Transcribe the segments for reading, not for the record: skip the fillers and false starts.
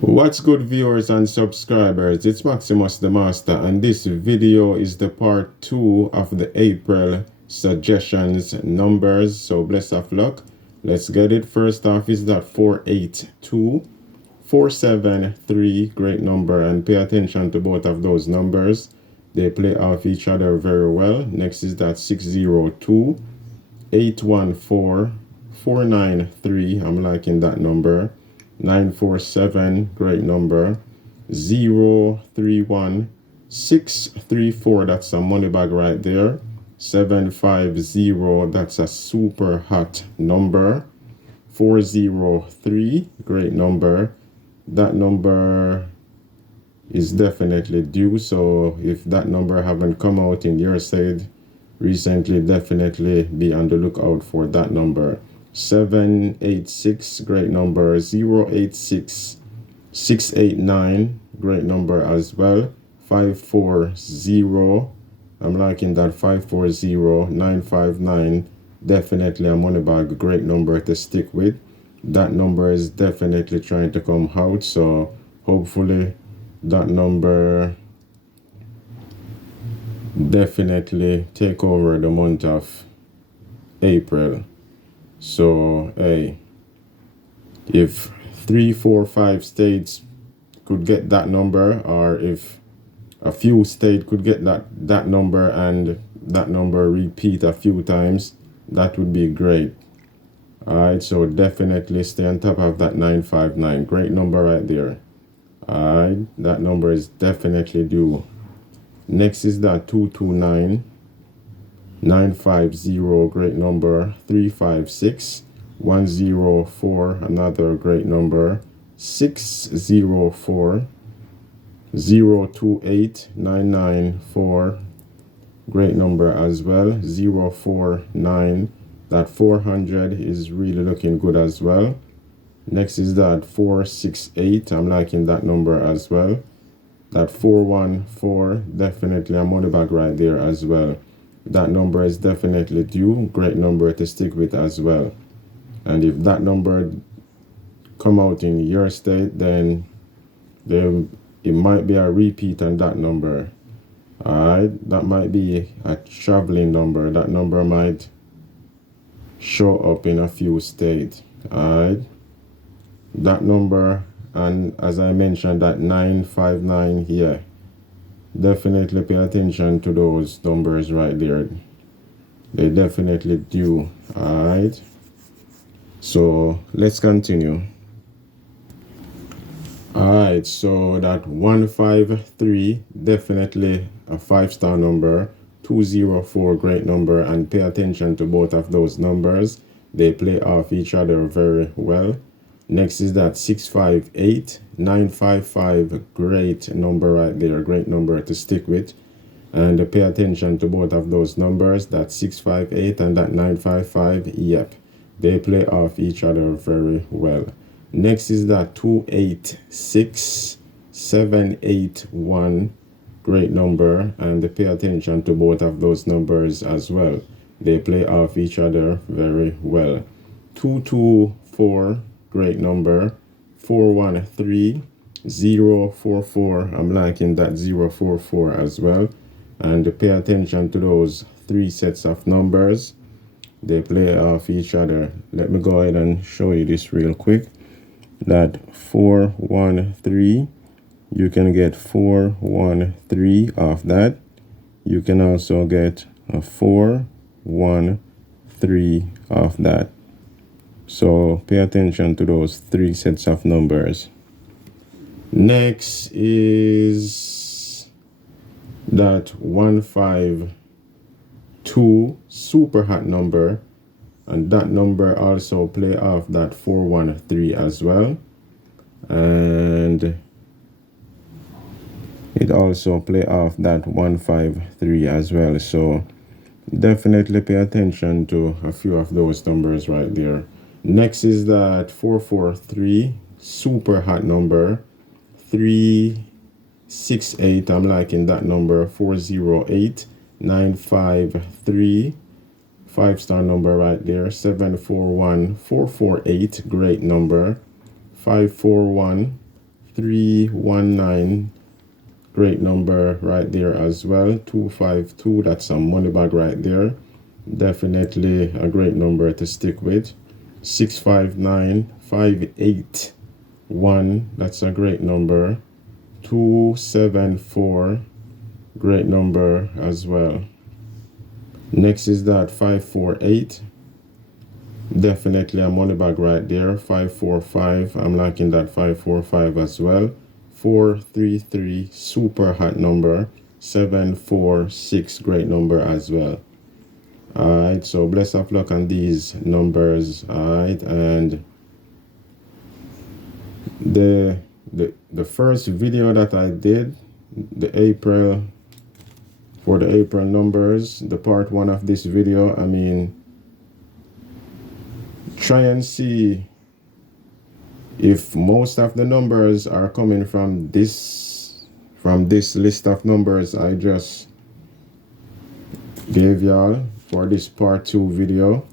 What's good, viewers and subscribers? It's Maximus the Master, and this video is the part 2 of the April suggestions numbers. So bless of luck. Let's get it. First off is that 482, 473, great number, and pay attention to both of those numbers. They play off each other very well. Next is that 602, 814, 493. I'm liking that number. 947, great number. 031, 634, that's a money bag right there. 750, that's a super hot number. 403, great number. That number is definitely due, so if that number haven't come out in your side recently, definitely be on the lookout for that number. 786, great number. 086, 689, great number as well. 540, I'm liking that. 540, 959, definitely a money bag, great number to stick with. That number is definitely trying to come out, so hopefully that number definitely take over the month of April. So hey, if 3, 4, 5 states could get that number, or if a few states could get that number and that number repeat a few times, that would be great. All right, so definitely stay on top of that 959, great number right there. All right, that number is definitely due. Next is that 229, 950, great number. 356, 104, another great number. 604, 028, 994, great number as well. 049, that 400 is really looking good as well. Next is that 468, I'm liking that number as well. That 414, definitely a money bag right there as well. That number is definitely due, great number to stick with as well. And if that number come out in your state, then it might be a repeat on that number. Alright, that might be a traveling number. That number might show up in a few states. Alright, that number, and as I mentioned, that 959 here, definitely pay attention to those numbers right there. They definitely do. All right, so let's continue. All right, so that 153, definitely a 5-star number. 204, great number, and pay attention to both of those numbers. They play off each other very well. Next is that 658, 955, great number right there, great number to stick with. And pay attention to both of those numbers, that 658 and that 955, yep, they play off each other very well. Next is that 286, 781, great number, and pay attention to both of those numbers as well. They play off each other very well. 224, great number. 413, 044, I'm liking that 044 as well. And pay attention to those 3 sets of numbers. They play off each other. Let me go ahead and show you this real quick. That 413, you can get 413 off that. You can also get a 413 off that. So pay attention to those 3 sets of numbers. Next is that 152, super hot number, and that number also play off that 413 as well, and it also play off that 153 as well. So definitely pay attention to a few of those numbers right there. Next is that 443, super hot number. 368, I'm liking that number. 408, 953, 5-star number right there. 741, 448, great number. 541, 4319, great number right there as well. 252, that's a money bag right there. Definitely a great number to stick with. 659, 581, that's a great number. 274, great number as well. Next is that 548, definitely a money bag right there. 545, I'm liking that 545 as well. 433, super hot number. 746, great number as well. Alright, so bless of luck on these numbers. Alright, and the first video that I did, for the April numbers, the part 1 of this video, I mean, try and see if most of the numbers are coming from this list of numbers I just gave y'all for this part 2 video.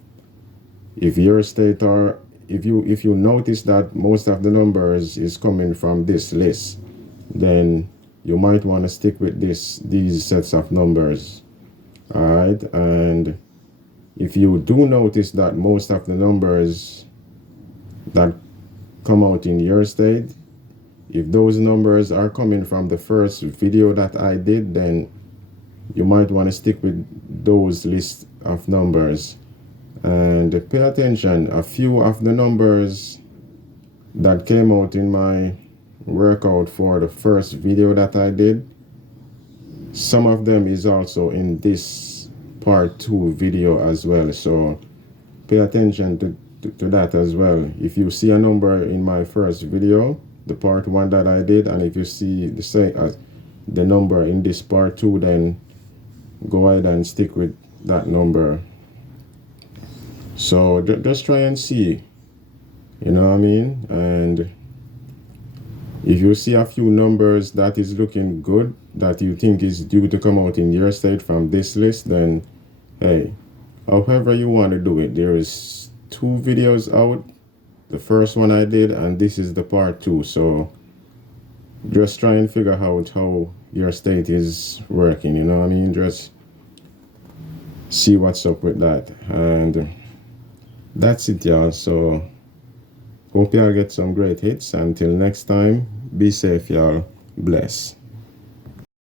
If your state are, if you notice that most of the numbers is coming from this list, then you might want to stick with these sets of numbers. All right, and if you do notice that most of the numbers that come out in your state, if those numbers are coming from the first video that I did, then you might want to stick with those lists of numbers. And pay attention, a few of the numbers that came out in my workout for the first video that I did, some of them is also in this part 2 video as well, so pay attention to that as well. If you see a number in my first video, the part 1 that I did, and if you see the number in this part 2, then go ahead and stick with that number. So just try and see, you know what I mean? And if you see a few numbers that is looking good, that you think is due to come out in your state from this list, then hey, however you want to do it, there is 2 videos out. The first one I did, and this is the part 2. So just try and figure out how your state is working, you know what I mean? Just see what's up with that. And that's it, y'all. So hope y'all get some great hits. Until next time, be safe, y'all. Bless.